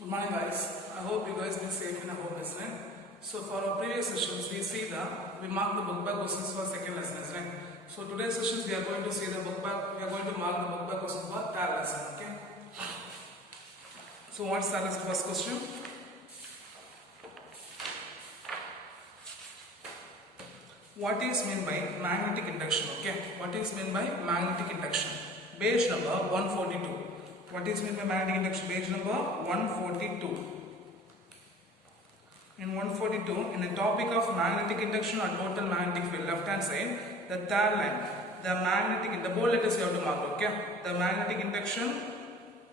Good morning guys. I hope you guys been safe in a home lesson. So for our previous sessions we marked the book back questions for second lesson, right? So today's sessions we are going to see the book back, we are going to mark the book back questions for third lesson, okay? So what's that as the first question? What is meant by magnetic induction? Okay, what is meant by magnetic induction? Page number 142. What is meant by magnetic induction? Page number 142. In 142, in the topic of magnetic induction or total magnetic field, left hand side, the third line, the bold letters you have to mark, okay? The magnetic induction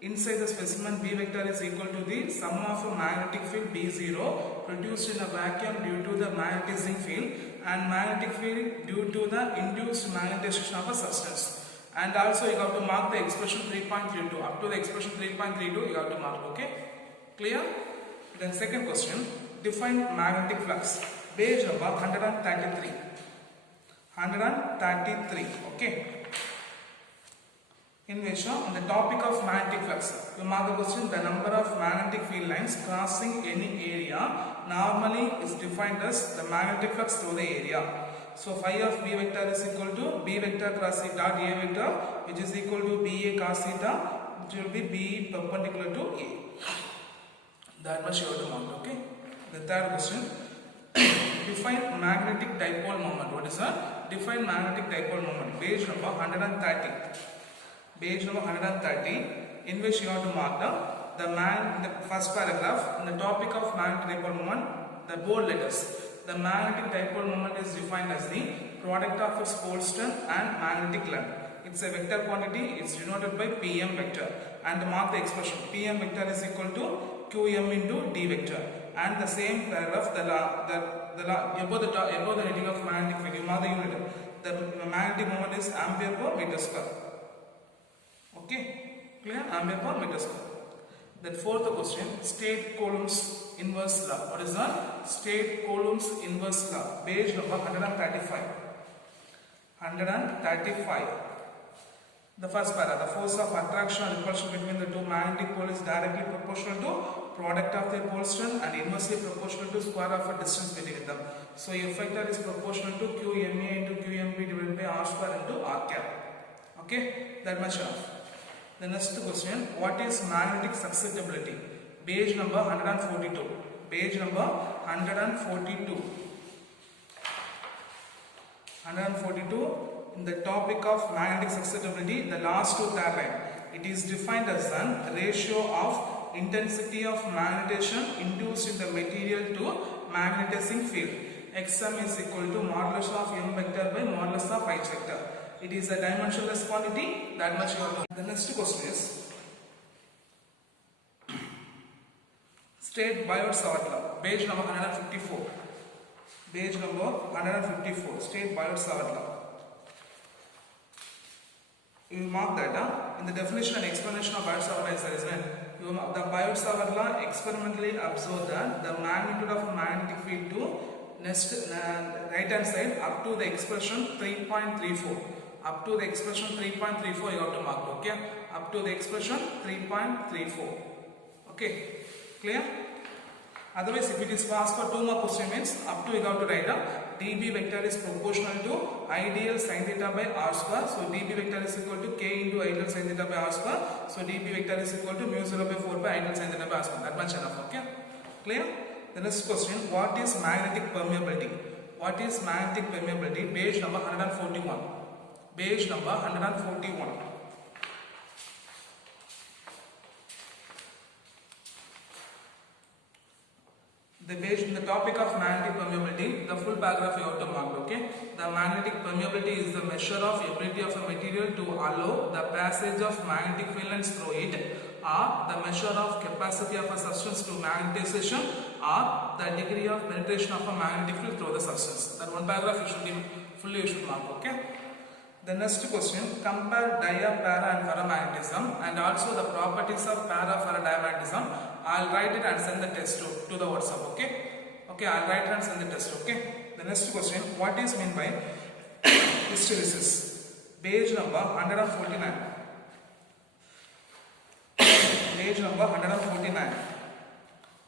inside the specimen B vector is equal to the sum of a magnetic field B0 produced in a vacuum due to the magnetizing field and magnetic field due to the induced magnetization of a substance. And also you have to mark the expression 3.32. Up to the expression 3.32 you have to mark, okay? Clear? Then second question, define magnetic flux. Page number 133. 133, okay? In which on the topic of magnetic flux, you mark the question, the number of magnetic field lines crossing any area normally is defined as the magnetic flux through the area. So phi of B vector is equal to B vector cross C dot A vector, which is equal to BA cos theta, which will be B perpendicular to A. That much you have to mark, okay? The third question, define magnetic dipole moment. What is that? Define magnetic dipole moment. Page number 130. Page number 130, in which you have to mark the first paragraph, in the topic of magnetic dipole moment, the bold letters. The magnetic dipole moment is defined as the product of its pole strength and magnetic length. It's a vector quantity, it's denoted by Pm vector. And mark the expression, Pm vector is equal to Qm into D vector. And the same paragraph, above the heading of magnetic field, you mark the unit. The magnetic moment is ampere per meter square. Okay, clear? Ampere per meter square. Then fourth question, state Coulomb's inverse law. What is that? State Coulomb's inverse law. Page number 135. 135. The first para, the force of attraction or repulsion between the two magnetic poles is directly proportional to product of their pole strength and inversely proportional to square of a distance between them. So F vector is proportional to Qma into Qmp divided by R square into R cap. Okay, that much enough. The next question, what is magnetic susceptibility? Page number 142. Page number 142. 142, in the topic of magnetic susceptibility, the last two third line. It is defined as the ratio of intensity of magnetism induced in the material to magnetizing field. Xm is equal to modulus of m vector by modulus of h vector. It is a dimensionless quantity, that much you have to. The next question is state Biot-Savart law. Page number 154. Page number 154. State Biot-Savart law. You mark that in the definition and explanation of Biot-Savart law is there, isn't it? The Biot-Savart law experimentally observed that the magnitude of a magnetic field to right hand side up to the expression 3.34. Up to the expression 3.34 you have to mark, okay? Up to the expression 3.34. Okay, clear? Otherwise, if it is asked for two more questions, means up to you have to write dB vector is proportional to ideal sin theta by r square. So dB vector is equal to k into ideal sin theta by r square. So dB vector is equal to mu 0 by 4 by ideal sin theta by r square. That much enough, okay? Clear? The next question, what is magnetic permeability? What is magnetic permeability? Page number 141. Page number 141. The page in the topic of magnetic permeability, the full paragraph you have to mark, okay? The magnetic permeability is the measure of ability of a material to allow the passage of magnetic field lines through it, or the measure of capacity of a substance to magnetization, or the degree of penetration of a magnetic field through the substance. That one paragraph you should be fully you should mark, okay? The next question, compare dia, para and ferromagnetism and also the properties of para ferrodiamagnetism. I'll write it and send the test to the WhatsApp, okay? Okay, I'll write it and send the test, okay? The next question, what is meant by hysteresis? Page number 149. Page number 149.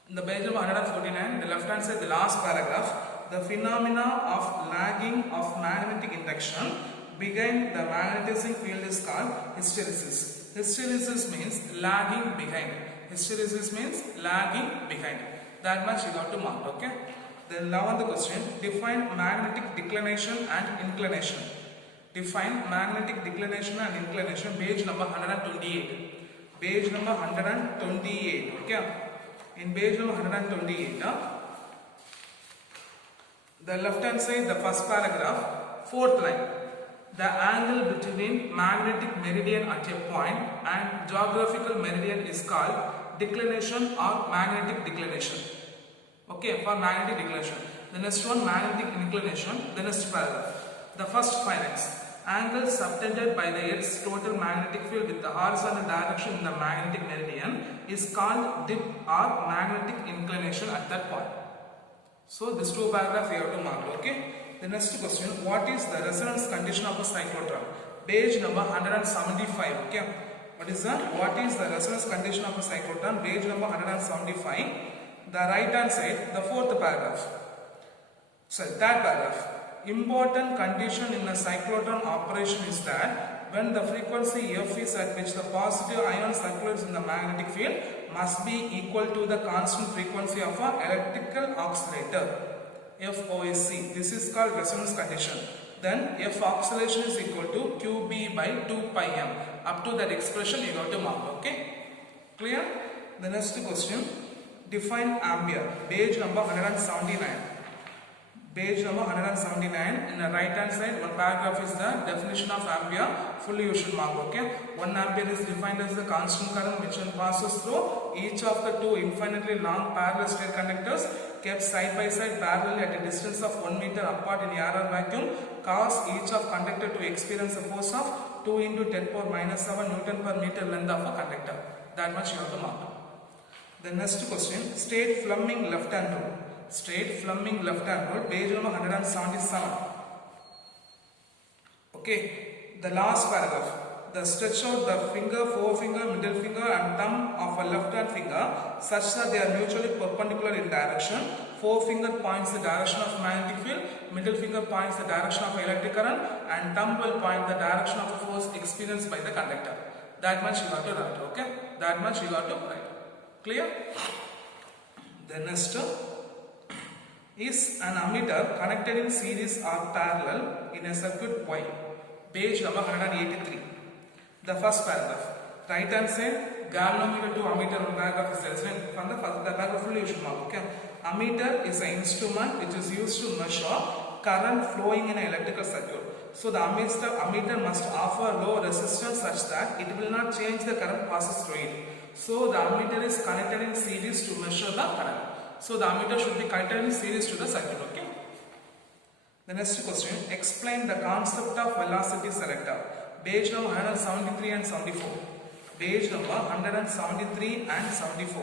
In the page number 149, the left hand side, the last paragraph, the phenomena of lagging of magnetic induction behind the magnetizing field is called hysteresis. Hysteresis means lagging behind. Hysteresis means lagging behind. That much you got to mark, okay? Then now on the question, define magnetic declination and inclination. Define magnetic declination and inclination, page number 128. Page number 128, okay? In page number 128, the left hand side, the first paragraph, fourth line. The angle between magnetic meridian at a point and geographical meridian is called declination or magnetic declination. Okay, for magnetic declination. The next one, magnetic inclination. The next paragraph. The first 5 lines. Angle subtended by the Earth's total magnetic field with the horizontal direction in the magnetic meridian is called dip or magnetic inclination at that point. So, this 2 paragraphs you have to mark, okay? The next question, what is the resonance condition of a cyclotron? Page number 175, okay? What is the resonance condition of a cyclotron? Page number 175. The right hand side, the 4th paragraph. Sorry, 3rd paragraph. Important condition in a cyclotron operation is that when the frequency f is at which the positive ion circulates in the magnetic field must be equal to the constant frequency of an electrical oscillator, FOSC. This is called resonance condition. Then F oscillation is equal to QB by 2 pi m. Up to that expression you have to mark, okay? Clear? The next question, define ampere. Page number 179. Page number 179. In the right hand side, one paragraph is the definition of ampere. Fully you should mark, okay? 1 ampere is defined as the constant current which passes through each of the 2 infinitely long parallel straight conductors kept side by side parallel at a distance of 1 meter apart in air vacuum, cause each of conductor to experience a force of 2 into 10 power minus 7 Newton per meter length of a conductor. That much you have to mark. The next question, state Fleming left hand rule. State Fleming left hand rule, page number 177. Okay, the last paragraph. The stretch out the finger, forefinger, middle finger and thumb of a left hand finger such that they are mutually perpendicular in direction. Forefinger points the direction of magnetic field, middle finger points the direction of electric current and thumb will point the direction of the force experienced by the conductor. That much you have to write, okay? That much you have to write. Clear? The next is an ammeter connected in series or parallel in a circuit Y. Page number 183. The first paragraph. Right hand side, galvanometer to ammeter, one paragraph is there. From the first paragraph fully you should mark, okay? Ammeter is an instrument which is used to measure current flowing in an electrical circuit. So the ammeter must offer low resistance such that it will not change the current passes through it. So the ammeter is connected in series to measure the current. So the ammeter should be connected in series to the circuit, okay? The next question, explain the concept of velocity selector. Page number 173 and 74. Page number 173 and 74.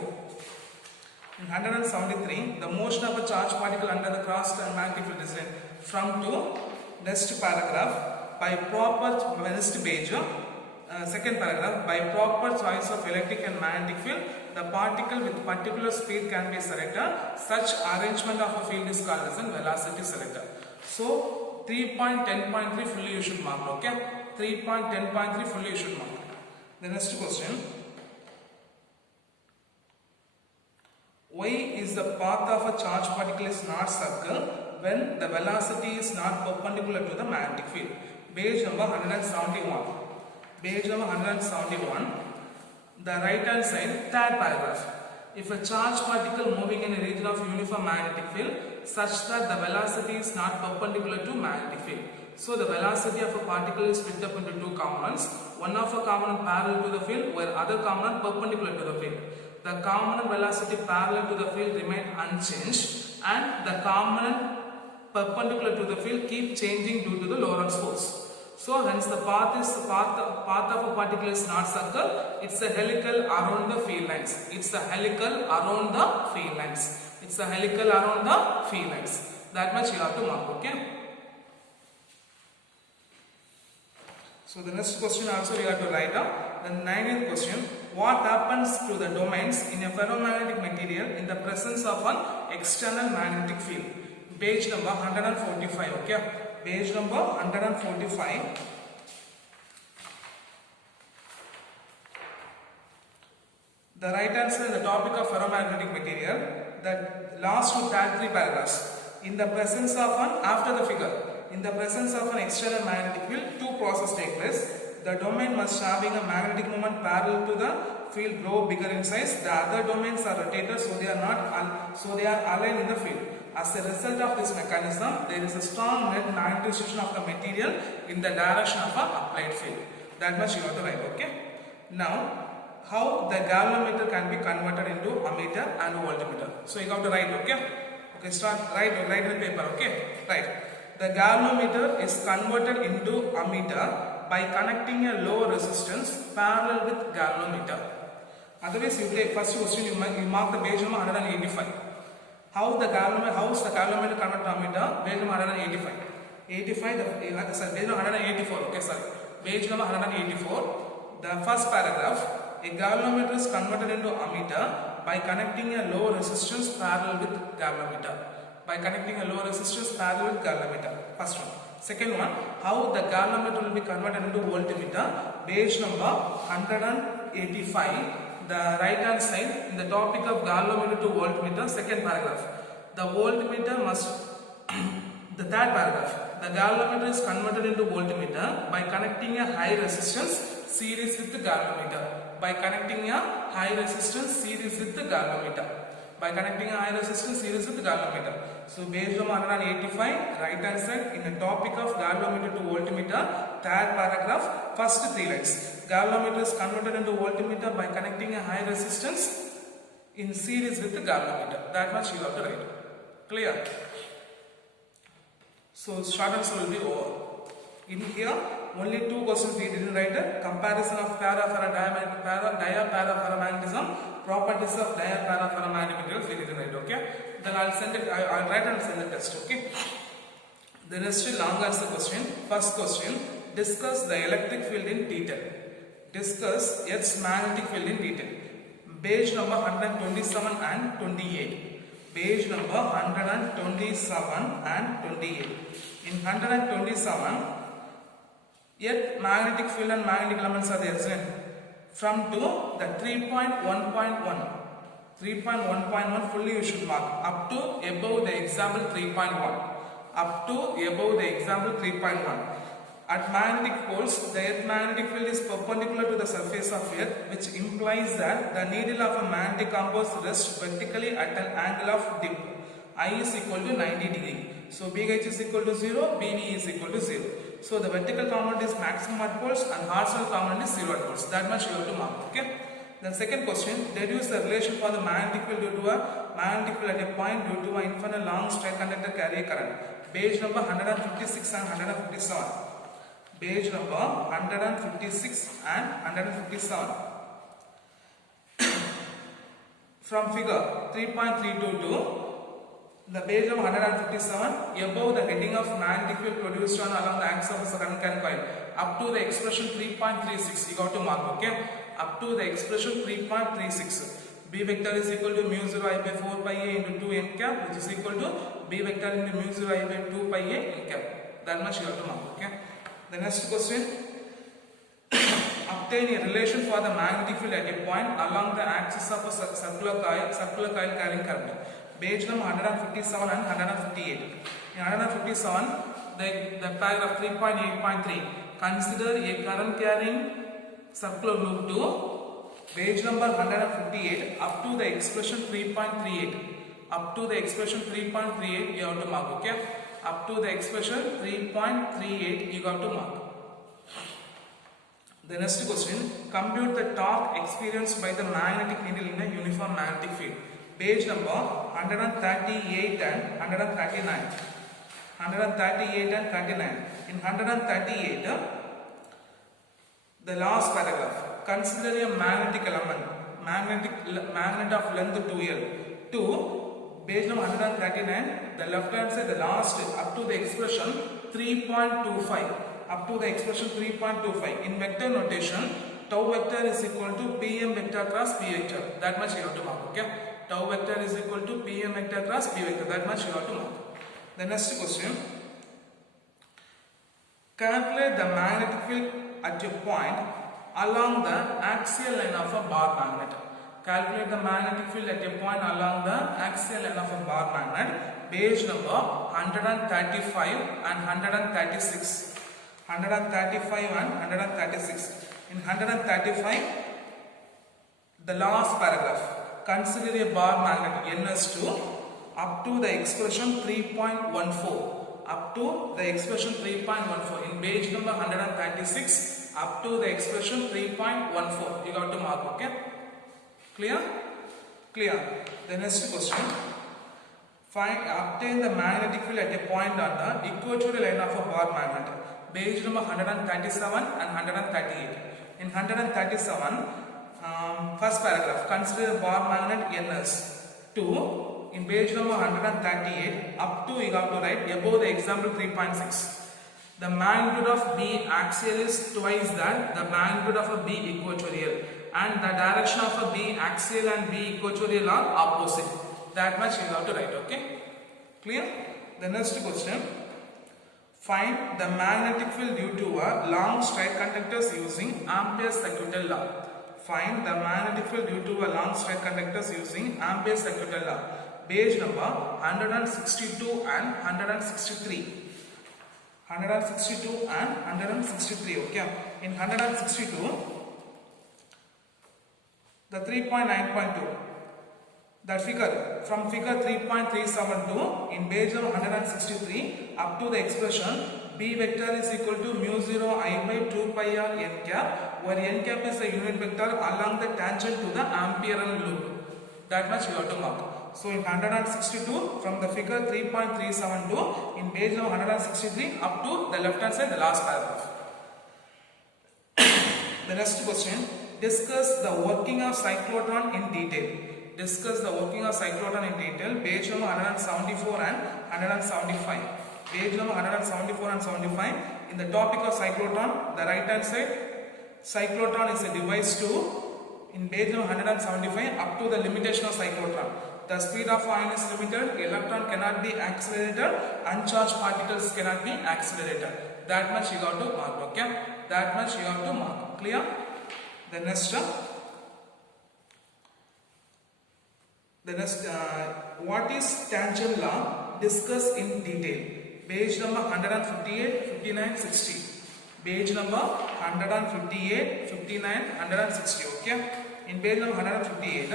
In 173, the motion of a charged particle under the cross magnetic field is from to next paragraph by proper next page. Second paragraph, by proper choice of electric and magnetic field, the particle with particular speed can be selected. Such arrangement of a field is called as a velocity selector. So 3.10.3 fully you should mark, okay? 3.10.3 fully you should mark. The next question, why is the path of a charged particle is not circle when the velocity is not perpendicular to the magnetic field? Page number 171. Page number 171. The right hand side, 3rd paragraph. If a charged particle moving in a region of uniform magnetic field such that the velocity is not perpendicular to magnetic field. So the velocity of a particle is split up into 2 components. One of a component parallel to the field where other component perpendicular to the field. The component velocity parallel to the field remain unchanged and the component perpendicular to the field keep changing due to the Lorentz force. So hence the path of a particle is not circle, it's a helical around the field lines. It's a helical around the field lines. It's a helical around the field lines. That much you have to mark, okay? So the next question also we have to write down. The 19th question, what happens to the domains in a ferromagnetic material in the presence of an external magnetic field? Page number 145, okay? Page number 145. The right answer in the topic of ferromagnetic material, the last two tag 3 paragraphs. In the presence of an, after the figure, in the presence of an external magnetic field, two processes take place. The domain must having a magnetic moment parallel to the field grow bigger in size. The other domains are rotated, so they are aligned in the field. As a result of this mechanism, there is a strong net magnetization of the material in the direction of an applied field. That much you have to write, okay? Now, how the galvanometer can be converted into ammeter and voltmeter. So you have to write, okay? Okay, start, write in the paper, okay? Right. The galvanometer is converted into ammeter by connecting a low resistance parallel with galvanometer. Otherwise, you take first question, you mark the page number 185. How is the galvanometer converted to ammeter? Page number 185. 85, page number 184, okay, sorry. Page number 184. The first paragraph. A galvanometer is converted into ammeter by connecting a low resistance parallel with galvanometer. By connecting a low resistance parallel with galvanometer. First one. Second one, how the galvanometer will be converted into voltmeter. Page number 185. The right hand side in the topic of galvanometer to voltmeter. Second paragraph. The voltmeter must. The third paragraph. The galvanometer is converted into voltmeter by connecting a high resistance series with the galvanometer. By connecting a high resistance series with the galvanometer. By connecting a high resistance series with the galvanometer. So page number 185, right hand side in the topic of galvanometer to voltmeter, third paragraph, first 3 lines. Galvanometer is converted into voltmeter by connecting a high resistance in series with the galvanometer. That much you have to write. Clear? So short answer will be over. In here, only 2 questions we didn't write it. Comparison of diaparaferromagnetism, properties of diaparaferromagnetic materials we didn't write, okay? Then I'll send it, I'll write and send the test, okay? The next long answer question. First question, discuss the electric field in detail. Discuss its magnetic field in detail. Page number 127 and 28. Page number 127 and 28. In 127, yet magnetic field and magnetic elements are there, from to the 3.1.1. 3.1.1 fully you should mark up to above the example 3.1. Up to above the example 3.1. At magnetic poles, the earth magnetic field is perpendicular to the surface of earth, which implies that the needle of a magnetic compass rests vertically at an angle of dip. I is equal to 90 degree. So BH is equal to 0, BV is equal to 0. So the vertical component is maximum at poles and horizontal component is 0 at poles. That much you have to mark. Okay. Then second question, deduce the relation for the magnetic field due to a magnetic field at a point due to an infinite long straight conductor carry a current. Page number 156 and 157. Page number 156 and 157. From figure 3.322. The page of 157, above the heading of magnetic field produced on along the axis of a current coil, up to the expression 3.36, you got to mark, okay? Up to the expression 3.36. B vector is equal to mu 0 I by 4 pi a into 2 n cap, which is equal to B vector into mu 0 I by 2 pi a n cap. That much you have to mark, okay? The next question, obtain a relation for the magnetic field at a point along the axis of a circular coil carrying current. Page number 157 and 158. In 157, the paragraph 3.8.3. Consider a current carrying circular loop to page number 158 up to the expression 3.38. Up to the expression 3.38 you have to mark, okay? Up to the expression 3.38 you have to mark. The next question, compute the torque experienced by the magnetic needle in a uniform magnetic field. Page number 138 and 139. 138 and 39. In 138, the last paragraph. Consider a magnetic element, magnet of length 2L. To page number 139, the left hand side, the last up to the expression 3.25. up to the expression 3.25. In vector notation, tau vector is equal to pm vector cross p vector. That much you have to mark. Okay. Tau vector is equal to pm vector cross p vector. That much you have to mark. The next question. Calculate the magnetic field at a point along the axial line of a bar magnet. Calculate the magnetic field at a point along the axial line of a bar magnet. Page number 135 and 136. 135 and 136. In 135, the last paragraph. Consider a bar magnet NS2 up to the expression 3.14. Up to the expression 3.14. In page number 136, up to the expression 3.14. You got to mark, okay? Clear? Clear. The next question. Obtain the magnetic field at a point on the equatorial line of a bar magnet. Page number 137 and 138. In 137, first paragraph. Consider a bar magnet NS2. In page number 138, up to you have to write above the example 3.6. The magnitude of B axial is twice that the magnitude of a B equatorial, and the direction of a B axial and B equatorial are opposite. That much you have to write, okay? Clear? The next question. Find the magnetic field due to a long straight conductors using Ampere's circuital law. Find the magnetic field due to a long straight conductors using Ampere's circuital law. Page number 162 and 163. 162 and 163, okay? In 162, the 3.9.2, that figure, from figure 3.372 in page number 163 up to the expression B vector is equal to mu 0 I by 2 pi r n cap, where n cap is a unit vector along the tangent to the Amperean loop. That much you have to mark. So in 162, from the figure 3.372 in page number 163 up to the left hand side, the last paragraph. The next question. Discuss the working of cyclotron in detail. Discuss the working of cyclotron in detail. Page number 174 and 175. Page number 174 and 75. In the topic of cyclotron, the right hand side, cyclotron is a device to, in page number 175, up to the limitation of cyclotron. The speed of ion is limited, electron cannot be accelerated, uncharged particles cannot be accelerated. That much you got to mark, okay? That much you have to mark. Clear? The next what is tangent law? Discuss in detail. Page number 158, 59, 60. Page number 158, 59, 160. Okay? In page number 158,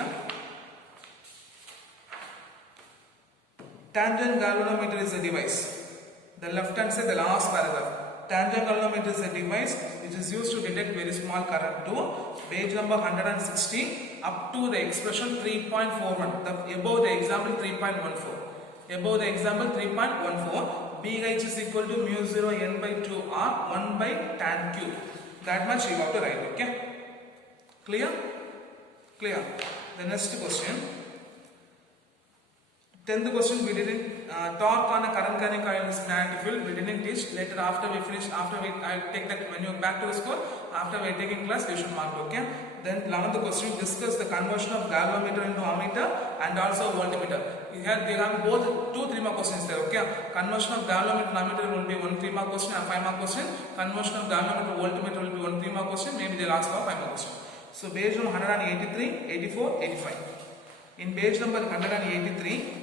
tangent galvanometer is a device. The left hand side, the last paragraph. Tangent galvanometer is a device which is used to detect very small current to page number 160 up to the expression 3.41. Above the example 3.14. Above the example 3.14, BH is equal to mu 0 n by 2 r 1 by tan cube. That much you have to write, okay? Clear? Clear. The next question. 10th question, we didn't talk on a current carrying coil is magnetic field. We didn't teach. Later, after we finish, I'll take that when you back to the school. After we're taking class, we should mark, okay? Then 11th question, discuss the conversion of galvanometer into ammeter and also voltmeter. Here they have both 2 3-mark questions there, okay? Conversion of galvanometer and ammeter will be 1 3-mark question and 5-mark question. Conversion of galvanometer to voltmeter will be 1 3-mark question. Maybe they'll ask for 5-mark question. So page number 183, 84, 85. In page number 183.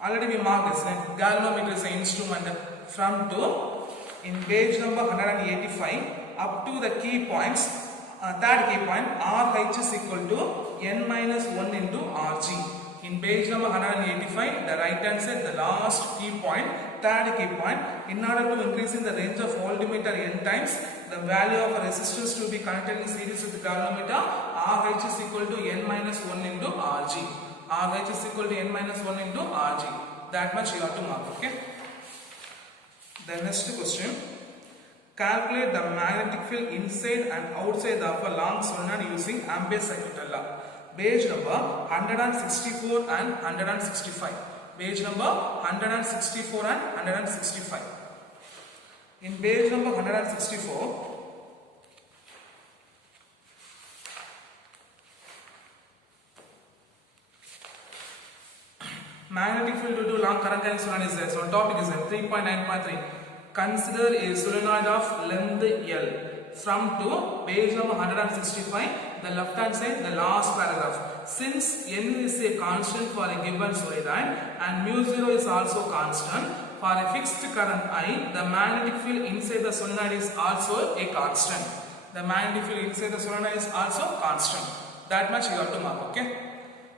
Already we marked this. Galvanometer is an instrument from to, in page number 185 up to the key points. Third key point, RH is equal to n minus 1 into Rg. In page number 185, the right hand side, the last key point, third key point. In order to increase in the range of voltmeter n times, the value of a resistance to be connected in series with the galvanometer, RH is equal to n minus 1 into Rg. RH is equal to n minus 1 into Rg. That much you have to mark, okay? The next question. Calculate the magnetic field inside and outside of a long solenoid using Ampere's circuital law. Page number 164 and 165. Page number 164 and 165. In page number 164, magnetic field due to long current carrying solenoid is there. So topic is there. 3.9.3. Consider a solenoid of length L. From to page number 165, the left hand side, the last paragraph. Since N is a constant for a given solenoid and mu0 is also constant, for a fixed current I, the magnetic field inside the solenoid is also a constant. The magnetic field inside the solenoid is also constant. That much you have to mark, okay?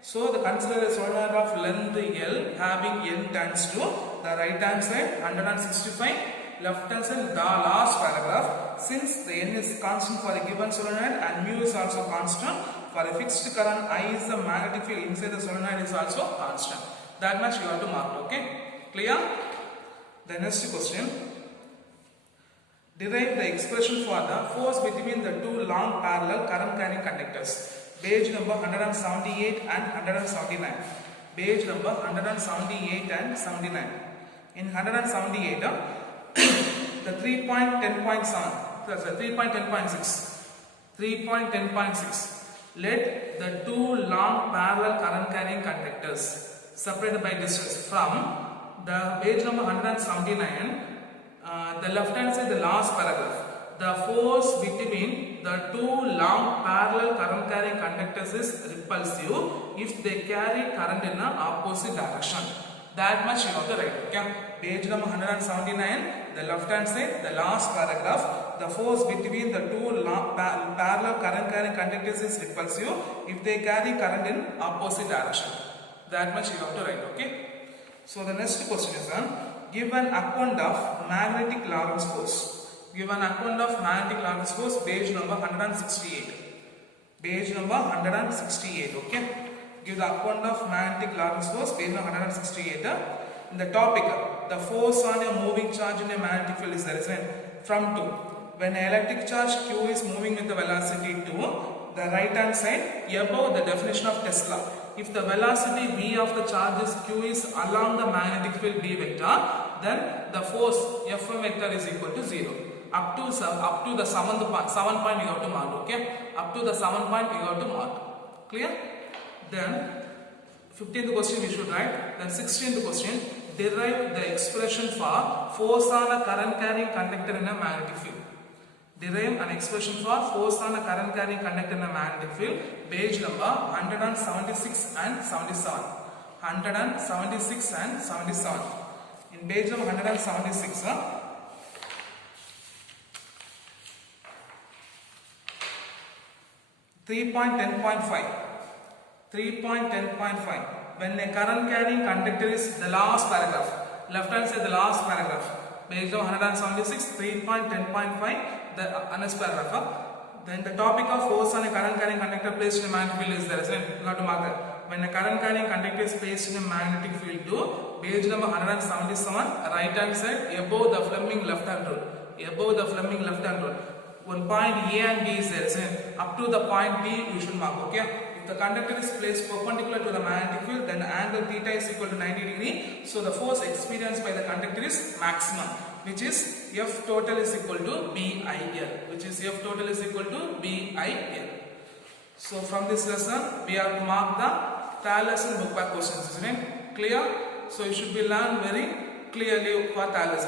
So, the consider a solenoid of length L having N turns to the right hand side 165, left hand side the last paragraph. Since the N is constant for a given solenoid and mu is also constant, for a fixed current I is the magnetic field inside the solenoid is also constant. That much you have to mark, okay? Clear? The next question. Derive the expression for the force between the two long parallel current carrying conductors. Page number 178 and 179. Page number 178 and 79. In 178, the 3.10.7, that's 3.10.6. 3.10.6. Let the two long parallel current carrying conductors separated by distance from the page number 179, the left hand side, the last paragraph. The force between the two long parallel current carrying conductors is repulsive if they carry current in an opposite direction. That much you have to write. Okay? Page number 179, the left hand side, the last paragraph. The force between the two long parallel current carrying conductors is repulsive if they carry current in opposite direction. That much you have to write. Okay? So the next question is give an account of magnetic Lorentz force. Give an account of magnetic Lorentz force, page number 168. Page number 168, okay? Give the account of magnetic Lorentz force, page number 168. In the topic, the force on a moving charge in a magnetic field is there, from to. When an electric charge Q is moving with the velocity to the right hand side, above the definition of Tesla. If the velocity v of the charge is Q is along the magnetic field B vector, then the force Fm vector is equal to 0. Up to the 7th point you have to mark, okay? Up to the 7th point you have to mark. Clear? Then 15th question we should write. Then 16th question, derive the expression for force on a current carrying conductor in a magnetic field. Derive an expression for force on a current carrying conductor in a magnetic field. Page number 176 and 77. 176 and 77. In page number 176, 3.10.5. 3.10.5. When a current carrying conductor is the last paragraph. Left hand side the last paragraph. Page number 176, 3.10.5. The next paragraph. Then the topic of force on a current carrying conductor placed in a magnetic field is there. So you have to mark that. When a current carrying conductor is placed in a magnetic field to page number 177, right hand side above the Fleming left hand rule. Above the Fleming left hand rule. One point A and B is there. So up to the point B you should mark. Okay. If the conductor is placed perpendicular to the magnetic field, then the angle theta is equal to 90 degree. So the force experienced by the conductor is maximum, which is F total is equal to BIL. Which is F total is equal to BIL. So from this lesson, we have marked the Thales and book back questions, isn't it? Clear? So you should be learned very clearly for Thales.